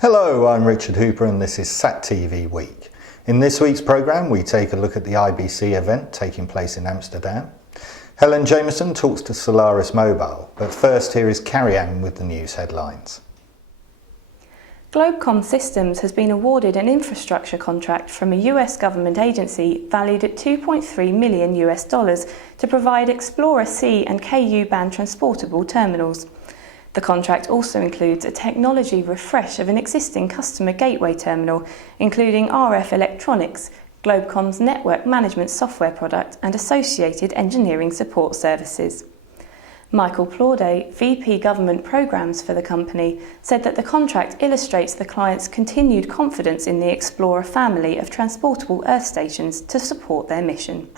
Hello, I'm Richard Hooper and this is SatTV Week. In this week's programme we take a look at the IBC event taking place in Amsterdam. Helen Jameson talks to Solaris Mobile, but first here is Carrie-Anne with the news headlines. Globecom Systems has been awarded an infrastructure contract from a US government agency valued at $2.3 million to provide Explorer C and KU band transportable terminals. The contract also includes a technology refresh of an existing customer gateway terminal, including RF electronics, Globecom's network management software product and associated engineering support services. Michael Plaudet, VP Government Programmes for the company, said that the contract illustrates the client's continued confidence in the Explorer family of transportable Earth stations to support their mission.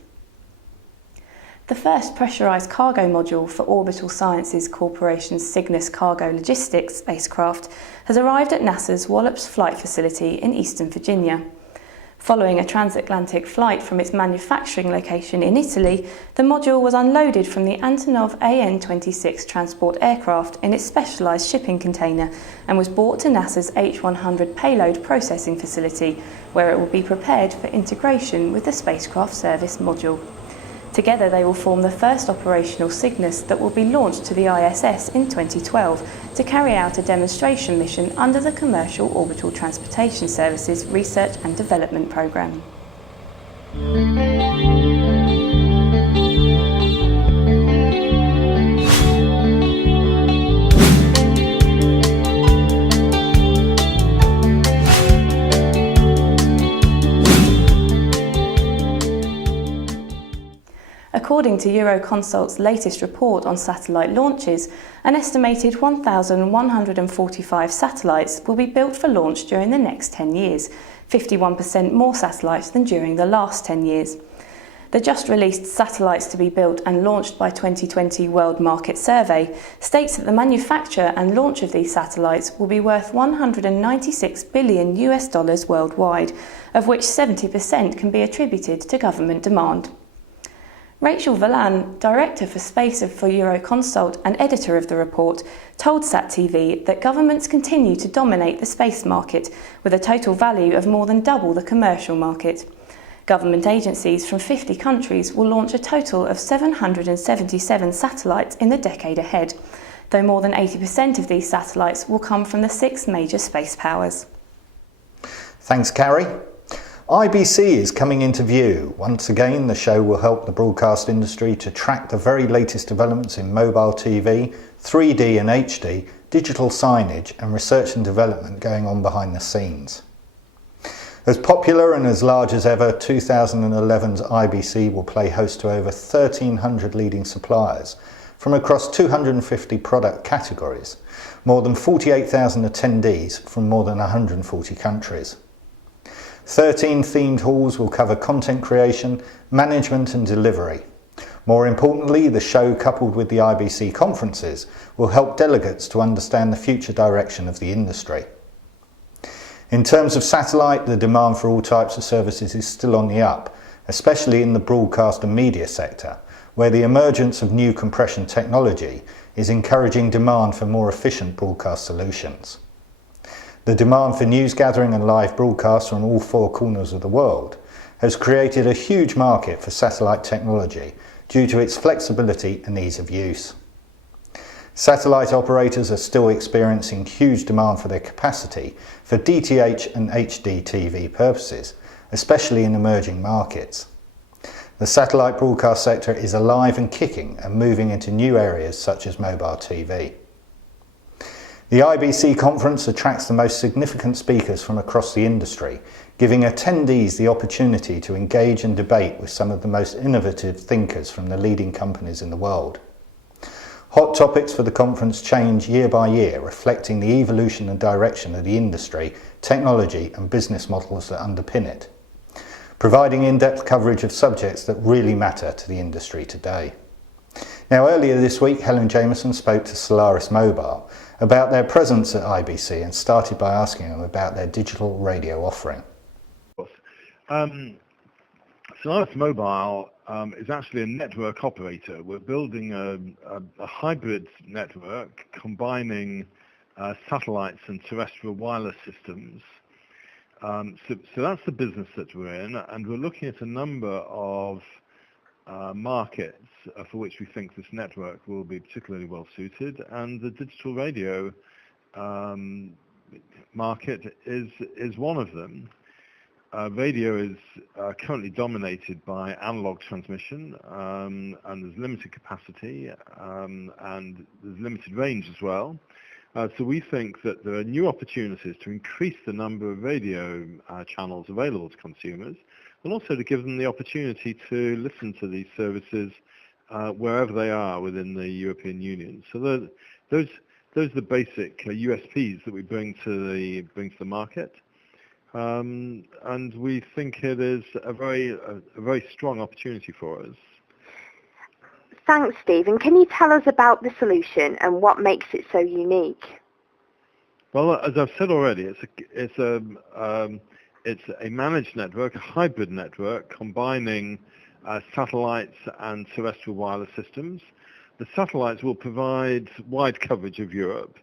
The first pressurised cargo module for Orbital Sciences Corporation's Cygnus Cargo Logistics spacecraft has arrived at NASA's Wallops Flight Facility in Eastern Virginia. Following a transatlantic flight from its manufacturing location in Italy, the module was unloaded from the Antonov AN-26 transport aircraft in its specialised shipping container and was brought to NASA's H-100 payload processing facility, where it will be prepared for integration with the spacecraft service module. Together they will form the first operational Cygnus that will be launched to the ISS in 2012 to carry out a demonstration mission under the Commercial Orbital Transportation Services Research and Development Programme. According to Euroconsult's latest report on satellite launches, an estimated 1,145 satellites will be built for launch during the next 10 years, 51% more satellites than during the last 10 years. The just-released Satellites to be Built and Launched by 2020 World Market Survey states that the manufacture and launch of these satellites will be worth $196 billion worldwide, of which 70% can be attributed to government demand. Rachel Valland, Director for Space for Euroconsult and editor of the report, told SatTV that governments continue to dominate the space market, with a total value of more than double the commercial market. Government agencies from 50 countries will launch a total of 777 satellites in the decade ahead, though more than 80% of these satellites will come from the 6 major space powers. Thanks, Carrie. IBC is coming into view. Once again, the show will help the broadcast industry to track the very latest developments in mobile TV, 3D and HD, digital signage and research and development going on behind the scenes. As popular and as large as ever, 2011's IBC will play host to over 1,300 leading suppliers from across 250 product categories, more than 48,000 attendees from more than 140 countries. 13 themed halls will cover content creation, management and delivery. More importantly, the show, coupled with the IBC conferences, will help delegates to understand the future direction of the industry. In terms of satellite, the demand for all types of services is still on the up, especially in the broadcast and media sector, where the emergence of new compression technology is encouraging demand for more efficient broadcast solutions. The demand for news gathering and live broadcasts from all 4 corners of the world has created a huge market for satellite technology due to its flexibility and ease of use. Satellite operators are still experiencing huge demand for their capacity for DTH and HD TV purposes, especially in emerging markets. The satellite broadcast sector is alive and kicking and moving into new areas such as mobile TV. The IBC conference attracts the most significant speakers from across the industry, giving attendees the opportunity to engage and debate with some of the most innovative thinkers from the leading companies in the world. Hot topics for the conference change year by year, reflecting the evolution and direction of the industry, technology and business models that underpin it, providing in-depth coverage of subjects that really matter to the industry today. Now, earlier this week, Helen Jameson spoke to Solaris Mobile about their presence at IBC and started by asking them about their digital radio offering. Solaris Mobile is actually a network operator. We're building a hybrid network combining satellites and terrestrial wireless systems. So that's the business that we're in, and we're looking at a number of markets for which we think this network will be particularly well suited, and the digital radio market is one of them. Radio is currently dominated by analog transmission, and there's limited capacity, and there's limited range as well. So we think that there are new opportunities to increase the number of radio channels available to consumers, and also to give them the opportunity to listen to these services wherever they are within the European Union. So those are the basic USPs that we bring to the market. And we think it is a very strong opportunity for us. Thanks, Stephen. Can you tell us about the solution and what makes it so unique? Well, as I've said already, it's a managed network, a hybrid network combining satellites and terrestrial wireless systems. The satellites will provide wide coverage of Europe,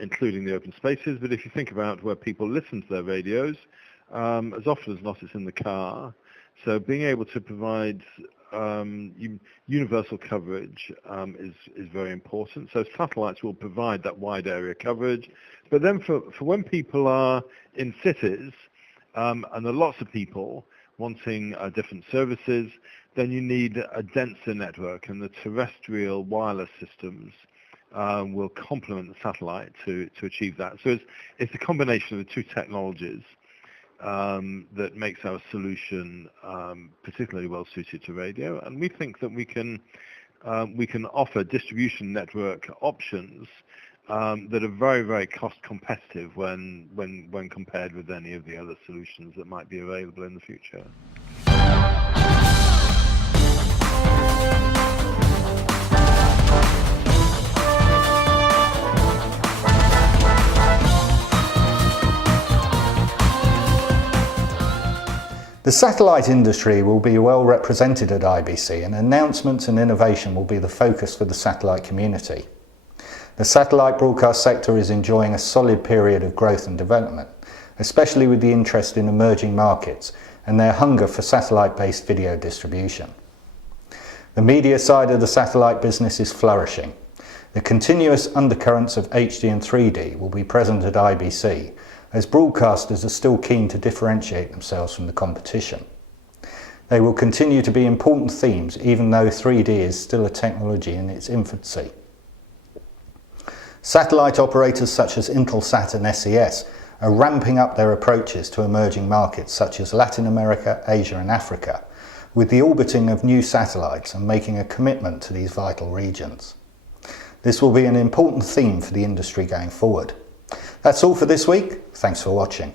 including the open spaces. But if you think about where people listen to their radios, as often as not it's in the car. So being able to provide universal coverage is very important. So satellites will provide that wide area coverage. But then for when people are in cities, and there are lots of people wanting different services, then you need a denser network, and the terrestrial wireless systems will complement the satellite to achieve that. So it's a combination of the two technologies that makes our solution particularly well suited to radio, and we think that we can offer distribution network options that are very, very cost competitive when compared with any of the other solutions that might be available in the future. The satellite industry will be well represented at IBC, and announcements and innovation will be the focus for the satellite community. The satellite broadcast sector is enjoying a solid period of growth and development, especially with the interest in emerging markets and their hunger for satellite-based video distribution. The media side of the satellite business is flourishing. The continuous undercurrents of HD and 3D will be present at IBC, as broadcasters are still keen to differentiate themselves from the competition. They will continue to be important themes, even though 3D is still a technology in its infancy. Satellite operators such as Intelsat and SES are ramping up their approaches to emerging markets such as Latin America, Asia and Africa, with the orbiting of new satellites and making a commitment to these vital regions. This will be an important theme for the industry going forward. That's all for this week. Thanks for watching.